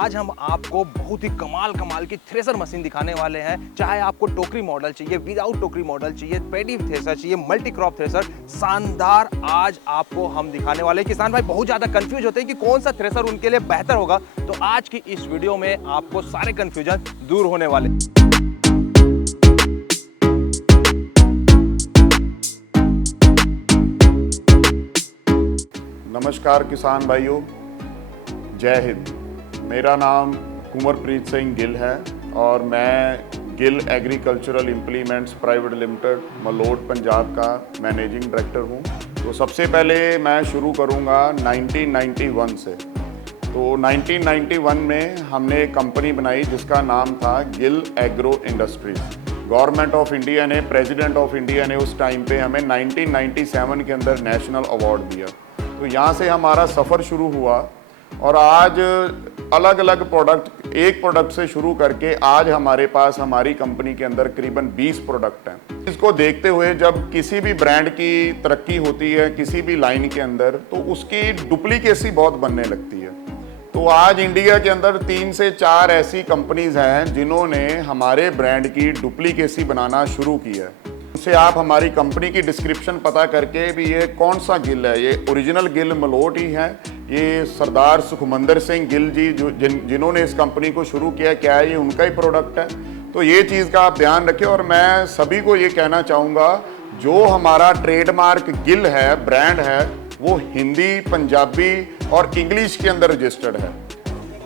आज हम आपको बहुत ही कमाल की थ्रेसर मशीन दिखाने वाले हैं। चाहे आपको टोकरी मॉडल चाहिए, विदाउट टोकरी मॉडल चाहिए, पैडी थ्रेसर चाहिए, मल्टी क्रॉप थ्रेसर, शानदार आज आपको हम दिखाने वाले हैं। किसान भाई बहुत ज्यादा कंफ्यूज होते हैं कि कौन सा थ्रेसर उनके लिए बेहतर होगा, तो आज की इस वीडियो में आपको सारे कंफ्यूजन दूर होने वाले। नमस्कार किसान भाइयों, जय हिंद। मेरा नाम कुंवरप्रीत सिंह गिल है और मैं Gill agricultural implements private limited Malot Punjab का मैनेजिंग डायरेक्टर हूँ। तो सबसे पहले मैं शुरू करूँगा 1991 से। तो 1991 में हमने एक कंपनी बनाई जिसका नाम था Gill agro industries. Government of India ने, प्रेसिडेंट ऑफ इंडिया ने उस टाइम पे हमें 1997 के अंदर नेशनल अवार्ड दिया। तो यहाँ से हमारा सफ़र शुरू हुआ और आज अलग अलग प्रोडक्ट, एक प्रोडक्ट से शुरू करके आज हमारे पास हमारी कंपनी के अंदर करीबन 20 प्रोडक्ट हैं। इसको देखते हुए जब किसी भी ब्रांड की तरक्की होती है किसी भी लाइन के अंदर, तो उसकी डुप्लीकेसी बहुत बनने लगती है। तो आज इंडिया के अंदर 3 से 4 ऐसी कंपनीज हैं जिन्होंने हमारे ब्रांड की डुप्लीकेसी बनाना शुरू किया है। उससे आप हमारी कंपनी की डिस्क्रिप्शन पता करके भी ये कौन सा गिल है, ये ओरिजिनल गिल मलोट ही है, ये सरदार सुखमंदर सिंह गिल जी जिन्होंने इस कंपनी को शुरू किया, क्या है ये उनका ही प्रोडक्ट है। तो ये चीज़ का आप ध्यान रखें। और मैं सभी को ये कहना चाहूँगा, जो हमारा ट्रेडमार्क गिल है, ब्रांड है, वो हिंदी, पंजाबी और इंग्लिश के अंदर रजिस्टर्ड है।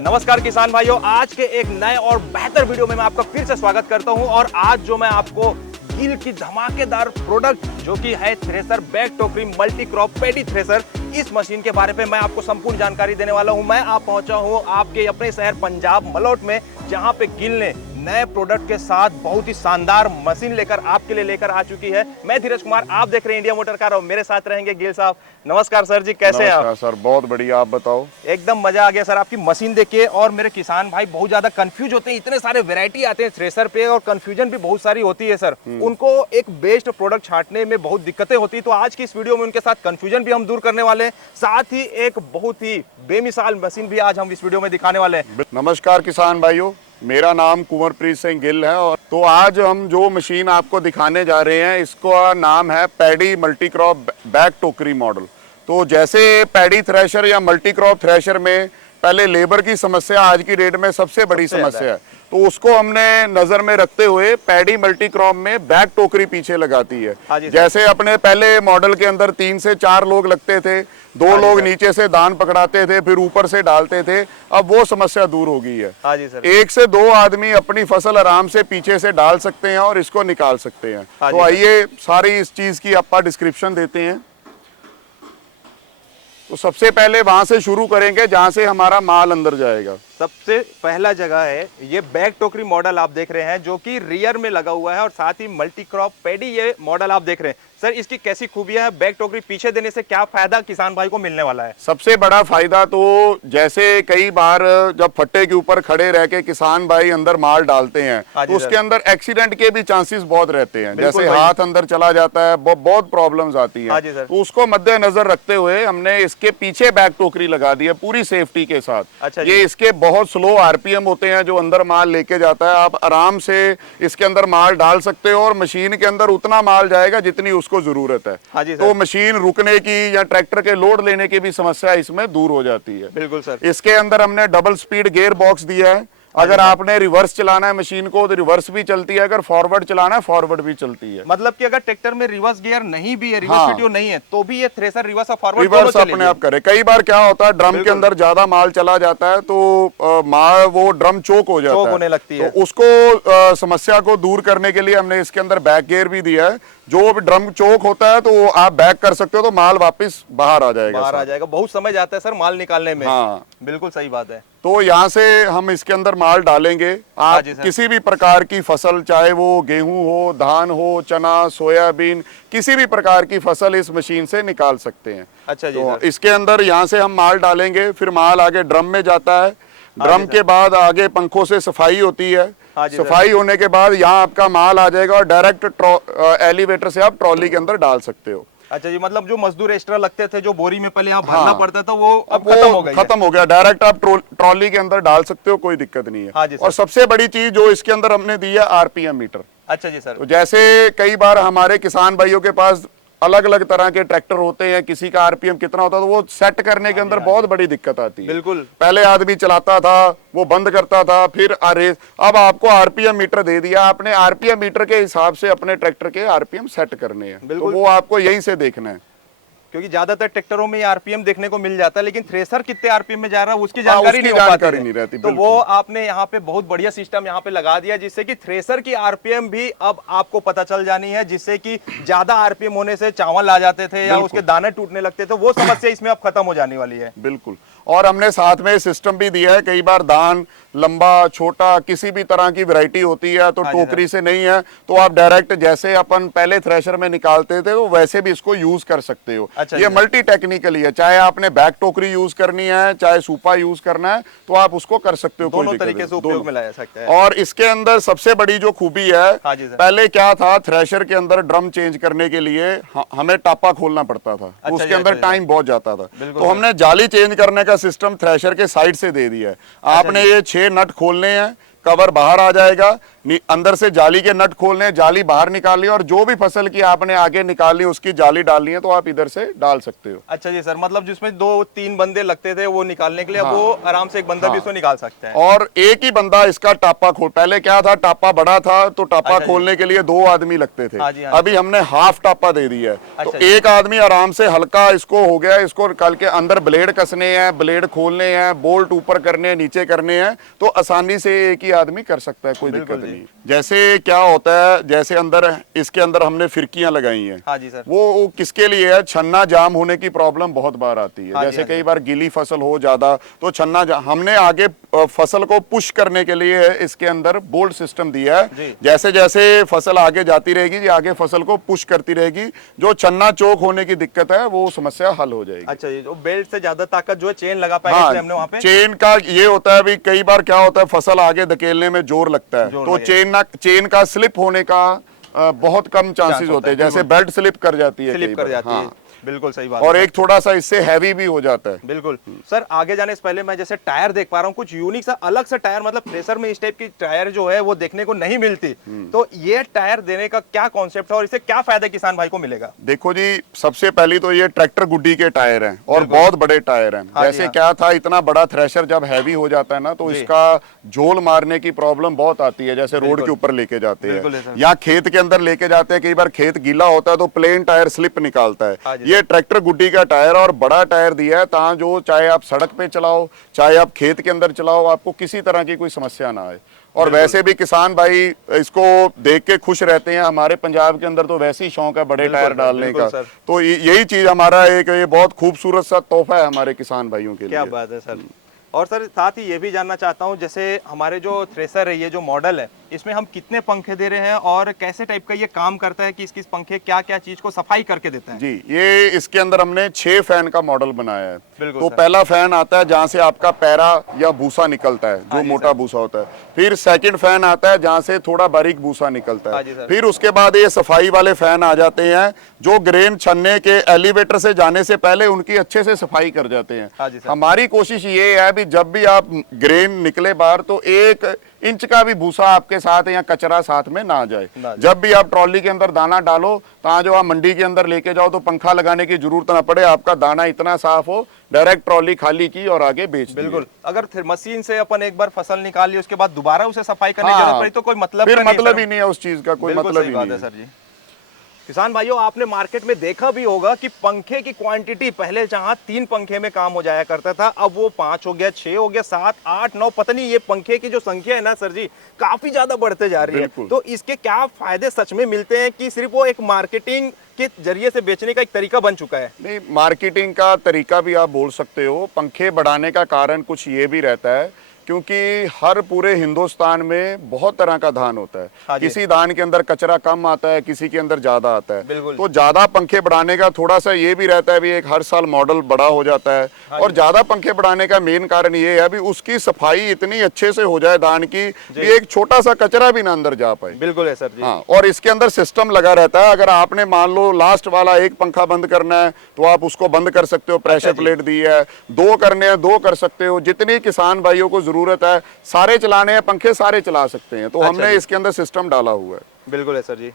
नमस्कार किसान भाइयों, आज के एक नए और बेहतर वीडियो में मैं आपका फिर से स्वागत करता हूं। और आज जो मैं आपको गिल की धमाकेदार प्रोडक्ट जो कि है थ्रेसर बैक टोकरी मल्टी क्रॉप पैडी थ्रेसर, इस मशीन के बारे में मैं आपको संपूर्ण जानकारी देने वाला हूं। मैं आप पहुंचा हूं आपके अपने शहर पंजाब मलोट में, जहां पे गिल ने नए प्रोडक्ट के साथ बहुत ही शानदार मशीन लेकर आपके लिए लेकर आ चुकी है। मैं धीरज कुमार, आप देख रहे हैं इंडिया मोटर कार और मेरे साथ रहेंगे गिल साहब। नमस्कार सर जी, कैसे हैं आप? सर बहुत बढ़िया, आप बताओ। एकदम मजा आ गया सर आपकी मशीन देख के। और मेरे किसान भाई बहुत ज्यादा कंफ्यूज होते हैं, इतने सारे वैरायटी आते हैं थ्रेसर पे और कंफ्यूजन भी बहुत सारी होती है सर। उनको एक बेस्ट प्रोडक्ट छांटने में बहुत दिक्कतें होती है। तो आज की इस वीडियो में उनके साथ कंफ्यूजन भी हम दूर करने वाले हैं, साथ ही एक बहुत ही बेमिसाल मशीन भी आज हम इस वीडियो में दिखाने वाले हैं। नमस्कार किसान भाइयों, मेरा नाम कुंवरप्रीत सिंह गिल है और तो आज हम जो मशीन आपको दिखाने जा रहे हैं, इसका नाम है पैडी मल्टी क्रॉप बैक टोकरी मॉडल। तो जैसे पैडी थ्रेशर या मल्टी क्रॉप थ्रेशर में पहले लेबर की समस्या आज की डेट में सबसे बड़ी समस्या है, तो उसको हमने नजर में रखते हुए पैडी मल्टी क्रॉप में बैक टोकरी पीछे लगाती है। जैसे अपने पहले मॉडल के अंदर 3 से 4 लोग लगते थे, 2 लोग नीचे से दान पकड़ाते थे, फिर ऊपर से डालते थे, अब वो समस्या दूर हो गई है। 1 से 2 आदमी अपनी फसल आराम से पीछे से डाल सकते हैं और इसको निकाल सकते हैं। तो आइए सारी इस चीज की आपका डिस्क्रिप्शन देते हैं। तो सबसे पहले वहां से शुरू करेंगे जहां से हमारा माल अंदर जाएगा। सबसे पहला जगह है ये बैक टोकरी मॉडल आप देख रहे हैं, जो कि रियर में लगा हुआ है, और साथ ही मल्टी क्रॉप पैडी ये मॉडल आप देख रहे हैं। सर इसकी कैसी खूबियां है, बैक टोकरी पीछे देने से क्या फायदा किसान भाई को मिलने वाला है? सबसे बड़ा फायदा तो जैसे कई बार जब फट्टे के ऊपर खड़े रह के किसान भाई अंदर माल डालते हैं, तो उसके अंदर एक्सीडेंट के भी चांसेस बहुत रहते हैं। जैसे हाथ अंदर चला जाता है, बहुत प्रॉब्लम्स आती है। तो उसको मद्देनजर रखते हुए हमने इसके पीछे बैक टोकरी लगा दी है पूरी सेफ्टी के साथ। ये इसके बहुत स्लो आरपीएम होते हैं जो अंदर माल लेके जाता है। आप आराम से इसके अंदर माल डाल सकते हो और मशीन के अंदर उतना माल जाएगा जितनी उसको जरूरत है। तो मशीन रुकने की या ट्रैक्टर के लोड लेने की भी समस्या इसमें दूर हो जाती है। बिल्कुल सर। इसके अंदर हमने डबल स्पीड गियर बॉक्स दिया है। अगर आपने रिवर्स चलाना है मशीन को तो रिवर्स भी चलती है, अगर फॉरवर्ड चलाना है फॉरवर्ड भी चलती है। मतलब कि अगर ट्रैक्टर में रिवर्स गियर नहीं भी है, रिवर्स वीडियो नहीं है, तो भी ये थ्रेसर रिवर्स और फॉरवर्ड रिवर्स अपने आप करे। कई बार क्या होता है, ड्रम के अंदर ज्यादा माल चला जाता है तो माल वो ड्रम चोक हो जाता है, होने लगती है। तो उसको समस्या को दूर करने के लिए हमने इसके अंदर बैक गियर भी दिया है। जो भी ड्रम चोक होता है तो आप बैक कर सकते हो तो माल वापस बाहर आ जाएगा। बहुत समय जाता है सर माल निकालने में। हाँ, बिल्कुल सही बात है। तो यहाँ से हम इसके अंदर माल डालेंगे। आप किसी भी प्रकार की फसल, चाहे वो गेहूं हो, धान हो, चना, सोयाबीन, किसी भी प्रकार की फसल इस मशीन से निकाल सकते हैं। अच्छा जी। तो इसके अंदर यहाँ से हम माल डालेंगे, फिर माल आगे ड्रम में जाता है। ड्रम के बाद आगे पंखों से सफाई होती है। सफाई होने के बाद यहाँ आपका माल आ जाएगा और डायरेक्ट एलिवेटर से आप ट्रॉली के अंदर डाल सकते हो। अच्छा जी, मतलब जो मजदूर एक्स्ट्रा लगते थे, जो बोरी में पहले यहाँ भरना पड़ता था, वो अब खत्म हो गई है। खत्म हो गया, डायरेक्ट आप ट्रॉली के अंदर डाल सकते हो, कोई दिक्कत नहीं हाँ है। जी सर। और सबसे बड़ी चीज जो इसके अंदर हमने दी है, आरपीएम मीटर। अच्छा जी सर। तो जैसे कई बार हमारे किसान भाइयों के पास अलग अलग तरह के ट्रैक्टर होते हैं, किसी का आरपीएम कितना होता है, तो वो सेट करने के अंदर बहुत बड़ी दिक्कत आती है। बिल्कुल। पहले आदमी चलाता था, वो बंद करता था, फिर रेस। अब आपको आरपीएम मीटर दे दिया, आपने आरपीएम मीटर के हिसाब से अपने ट्रैक्टर के आरपीएम सेट करने हैं, तो वो आपको यहीं से देखना है। क्योंकि ज्यादातर ट्रैक्टरों में आरपीएम देखने को मिल जाता है, लेकिन थ्रेसर कितने आरपीएम में जा रहा है उसकी जानकारी नहीं रहती। तो वो आपने यहाँ पे बहुत बढ़िया सिस्टम यहाँ पे लगा दिया, जिससे कि थ्रेसर की आरपीएम भी अब आपको पता चल जानी है, जिससे कि ज्यादा आरपीएम होने से चावल आ जाते थे या उसके दाने टूटने लगते थे, वो समस्या इसमें अब खत्म हो जाने वाली है। बिल्कुल। और हमने साथ में सिस्टम भी दिया है, कई बार दान लंबा छोटा किसी भी तरह की वैरायटी होती है, तो टोकरी से नहीं है तो आप डायरेक्ट जैसे अपन पहले थ्रेशर में निकालते थे, तो वैसे भी इसको यूज कर सकते हो। अच्छा, ये मल्टी टेक्निकली है, चाहे आपने बैक टोकरी यूज करनी है, चाहे सूपा यूज करना है, तो आप उसको कर सकते हो, दोनों तरीके से उपयोग में लाया सकते हैं। और इसके अंदर सबसे बड़ी जो खूबी है, पहले क्या था, थ्रेशर के अंदर ड्रम चेंज करने के लिए हमें टापा खोलना पड़ता था, उसके अंदर टाइम बहुत जाता था, तो हमने जाली चेंज करने का सिस्टम थ्रेशर के साइड से दे दिया है। आपने ये 6 नट खोलने हैं, कवर बाहर आ जाएगा, अंदर से जाली के नट खोलने, जाली बाहर निकालनी, और जो भी फसल की आपने आगे निकालनी उसकी जाली डालनी है, तो आप इधर से डाल सकते हो। अच्छा जी सर, मतलब जिसमें 2-3 बंदे लगते थे वो निकालने के लिए, अब वो आराम से एक बंदा भी उसको निकाल सकता है। और एक ही बंदा इसका टापा खोल, पहले क्या था, टापा बड़ा था तो टापा खोलने के लिए 2 आदमी लगते थे, अभी हमने हाफ टापा दे दिया है, तो एक आदमी आराम से हल्का इसको हो गया, इसको निकाल के अंदर ब्लेड कसने हैं, ब्लेड खोलने हैं, बोल्ट ऊपर करने हैं, नीचे करने हैं, तो आसानी से एक ही आदमी कर सकता है, कोई दिक्कत नहीं। जैसे क्या होता है, जैसे अंदर इसके अंदर हमने फिरकियां लगाई हैं। हाँ जी सर। वो किसके लिए है, छन्ना जाम होने की प्रॉब्लम बहुत बार आती है। जैसे कई बार गीली फसल हो ज्यादा, तो छन्ना हमने आगे फसल को पुश करने के लिए इसके अंदर बोल्ट सिस्टम दिया है, जैसे जैसे फसल आगे जाती रहेगी, ये आगे फसल को पुश करती रहेगी, जो छन्ना चौक होने की दिक्कत है वो समस्या हल हो जाएगी। अच्छा जी, तो बेल्ट से ज्यादा ताकत जो है चेन लगा पाएगा, इसलिए हमने वहां पे चेन का ये होता है, कई बार क्या होता है, फसल आगे धकेलने में जोर लगता है, तो चेन का स्लिप होने का बहुत कम चांसेस होते हैं, जैसे बेल्ट स्लिप कर जाती है, स्लिप कर जाती है। बिल्कुल सही बात और है। एक थोड़ा सा इससे हैवी भी हो जाता है। बिल्कुल सर, आगे जाने से पहले मैं जैसे टायर देख पा रहा हूँ, कुछ यूनिक सा अलग सा टायर, मतलब थ्रेसर में इस टाइप की टायर जो है वो देखने को नहीं मिलती, तो ये टायर देने का क्या कॉन्सेप्ट है और इससे क्या फायदा किसान भाई को मिलेगा? देखो जी, सबसे पहली तो ये ट्रैक्टर गुड्डी के टायर हैं और बहुत बड़े टायर हैं। जैसे क्या था, इतना बड़ा थ्रेशर जब हैवी हो जाता है ना, तो इसका झोल मारने की प्रॉब्लम बहुत आती है, जैसे रोड के ऊपर लेके जाते हैं या खेत के अंदर लेके जाते हैं, कई बार खेत गीला होता है तो प्लेन टायर स्लिप निकालता है। ये ट्रैक्टर गुड्डी का टायर और बड़ा टायर दिया है, ताकि जो चाहे आप सड़क पे चलाओ, चाहे आप खेत के अंदर चलाओ, आपको किसी तरह की कोई समस्या ना आए। और वैसे भी किसान भाई इसको देख के खुश रहते हैं, हमारे पंजाब के अंदर तो वैसे ही शौक है बड़े टायर डालने का, तो यही चीज हमारा एक ये बहुत खूबसूरत सा तोहफा है हमारे किसान भाइयों के लिए। क्या बात है सर। और सर साथ ही ये भी जानना चाहता हूँ, जैसे हमारे जो थ्रेसर है, ये जो मॉडल है, इसमें हम कितने पंखे दे रहे हैं और कैसे टाइप का ये काम करता है, किस किस पंखे क्या क्या चीज को सफाई करके देता है? जी, ये इसके अंदर हमने 6 फैन का मॉडल बनाया है। तो सर। पहला फैन आता है जहां से आपका पैरा या भूसा निकलता है, जो मोटा भूसा होता है। फिर सेकंड फैन आता है जहां से थोड़ा बारीक भूसा निकलता है। फिर उसके बाद ये सफाई वाले फैन आ जाते हैं, जो ग्रेन छन्ने के एलिवेटर से जाने से पहले उनकी अच्छे से सफाई कर जाते हैं। हमारी कोशिश ये है भी जब भी आप ग्रेन निकले बाहर, तो 1 इंच का भी भूसा आपके साथ या कचरा साथ में ना जाए। जब भी आप ट्रॉली के अंदर दाना डालो, तो जो आप मंडी के अंदर लेके जाओ, तो पंखा लगाने की जरूरत ना पड़े, आपका दाना इतना साफ हो, डायरेक्ट ट्रॉली खाली की और आगे बेच दी। बिल्कुल। अगर मशीन से अपन एक बार फसल निकाल ली, उसके बाद दोबारा उसे सफाई करने की जरूरत पड़ी, तो कोई मतलब ही नहीं है उस चीज का, कोई मतलब ही नहीं है। सर जी, किसान भाइयों, आपने मार्केट में देखा भी होगा कि पंखे की क्वांटिटी पहले जहां 3 पंखे में काम हो जाया करता था, अब वो 5 हो गया, 6 हो गया, 7, 8, 9, पता नहीं, ये पंखे की जो संख्या है ना सर जी, काफी ज्यादा बढ़ते जा रही है। तो इसके क्या फायदे सच में मिलते हैं कि सिर्फ वो एक मार्केटिंग के जरिए से बेचने का एक तरीका बन चुका है? नहीं, मार्केटिंग का तरीका भी आप बोल सकते हो। पंखे बढ़ाने का कारण कुछ ये भी रहता है क्योंकि हर पूरे हिंदुस्तान में बहुत तरह का धान होता है। हाँ जी। किसी धान के अंदर कचरा कम आता है, किसी के अंदर ज्यादा आता है। बिल्कुल। तो ज्यादा पंखे बढ़ाने का थोड़ा सा ये भी रहता है भी एक हर साल मॉडल बड़ा हो जाता है। हाँ और ज्यादा पंखे बढ़ाने का मेन कारण ये है भी उसकी सफाई इतनी अच्छे से हो जाए धान की कि एक छोटा सा कचरा भी ना अंदर जा पाए। बिल्कुल है सर जी। हाँ, और इसके अंदर सिस्टम लगा रहता है। अगर आपने मान लो लास्ट वाला एक पंखा बंद करना है तो आप उसको बंद कर सकते हो, प्रेशर प्लेट दी है। 2 करने हैं 2 कर सकते हो। जितनी किसान भाइयों को जरूरत है सारे चलाने हैं पंखे, सारे चला सकते हैं। तो हमने इसके अंदर सिस्टम डाला हुआ है। बिल्कुल है सर जी।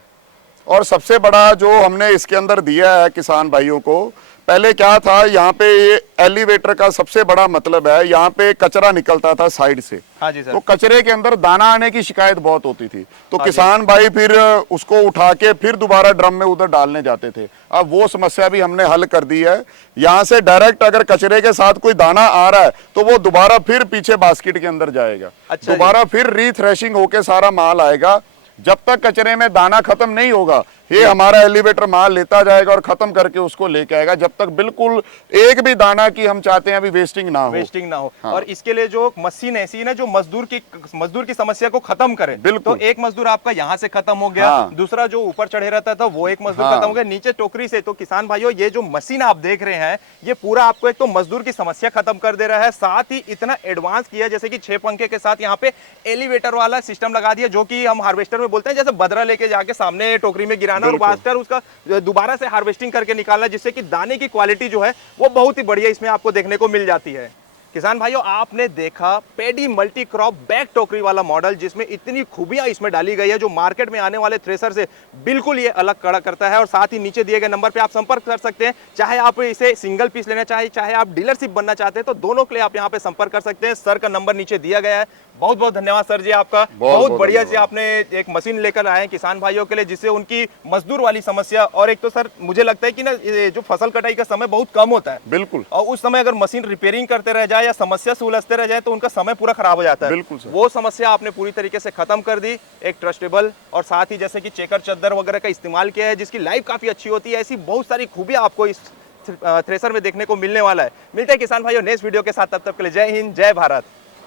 और सबसे बड़ा जो हमने इसके अंदर दिया है किसान भाइयों को, पहले क्या था, यहाँ पे ये एलिवेटर का सबसे बड़ा मतलब है, यहाँ पे कचरा निकलता था साइड से। हाँ जी सर। तो कचरे के अंदर दाना आने की शिकायत बहुत होती थी। तो हाँ किसान भाई फिर उसको उठा के फिर दोबारा ड्रम में उधर डालने जाते थे। अब वो समस्या भी हमने हल कर दी है। यहाँ से डायरेक्ट अगर कचरे के साथ कोई दाना आ रहा है तो वो दोबारा फिर पीछे बास्केट के अंदर जाएगा। अच्छा दोबारा फिर रीथ्रेशिंग होके सारा माल आएगा। जब तक कचरे में दाना खत्म नहीं होगा ये हमारा एलिवेटर माल लेता जाएगा और खत्म करके उसको लेके आएगा, जब तक बिल्कुल एक भी दाना की हम चाहते हैं अभी वेस्टिंग ना हो। हाँ। और इसके लिए जो मशीन ऐसी है ना जो मजदूर की समस्या को खत्म करे। बिल्कुल। तो एक मजदूर आपका यहाँ से खत्म हो गया। हाँ। दूसरा जो ऊपर चढ़े रहता था वो एक मजदूर खत्म हो गया नीचे टोकरी से। तो किसान भाइयों ये जो मशीन आप देख रहे हैं ये पूरा आपको एक तो मजदूर की समस्या खत्म कर दे रहा है, साथ ही इतना एडवांस किया जैसे कि 6 पंखे के साथ यहाँ पे एलिवेटर वाला सिस्टम लगा दिया, जो कि हम हार्वेस्टर में बोलते हैं, जैसे बदरा लेके जाके सामने टोकरी में गिराना और मास्टर उसका दोबारा से हार्वेस्टिंग करके निकालना, जिससे कि दाने की क्वालिटी जो है वो बहुत ही बढ़िया इसमें आपको देखने को मिल जाती है। किसान भाइयों आपने देखा पेडी मल्टी क्रॉप बैक टोकरी वाला मॉडल, जिसमें इतनी खूबियां इसमें डाली गई है जो मार्केट में आने वाले थ्रेसर से बिल्कुल ये अलग खड़ा करता है। और साथ ही नीचे दिए गए नंबर पे आप संपर्क कर सकते हैं, चाहे आप इसे सिंगल पीस लेना चाहे आप डीलरशिप बनना चाहते हैं, तो दोनों के लिए आप यहाँ पे संपर्क कर सकते हैं। सर का नंबर नीचे दिया गया है। बहुत बहुत धन्यवाद सर जी आपका। बहुत बढ़िया जी आपने एक मशीन लेकर आए हैं किसान भाइयों के लिए, जिससे उनकी मजदूर वाली समस्या, और एक तो सर मुझे लगता है कि ना ये जो फसल कटाई का समय बहुत कम होता है। बिल्कुल। और उस समय अगर मशीन रिपेयरिंग करते रह जाए या समस्या से उलझते रह जाए तो उनका समय पूरा खराब हो जाता है। बिल्कुल सर। वो समस्या आपने पूरी तरीके से खत्म कर दी। एक ट्रस्टेबल और साथ ही जैसे कि चेकर चद्दर वगैरह का इस्तेमाल किया है जिसकी लाइफ काफी अच्छी होती है। ऐसी बहुत सारी खूबियां आपको इस थ्रेसर में देखने को मिलने वाला है। मिलते हैं किसान भाइयों नेक्स्ट वीडियो के साथ, तब तक के लिए जय हिंद जय भारत।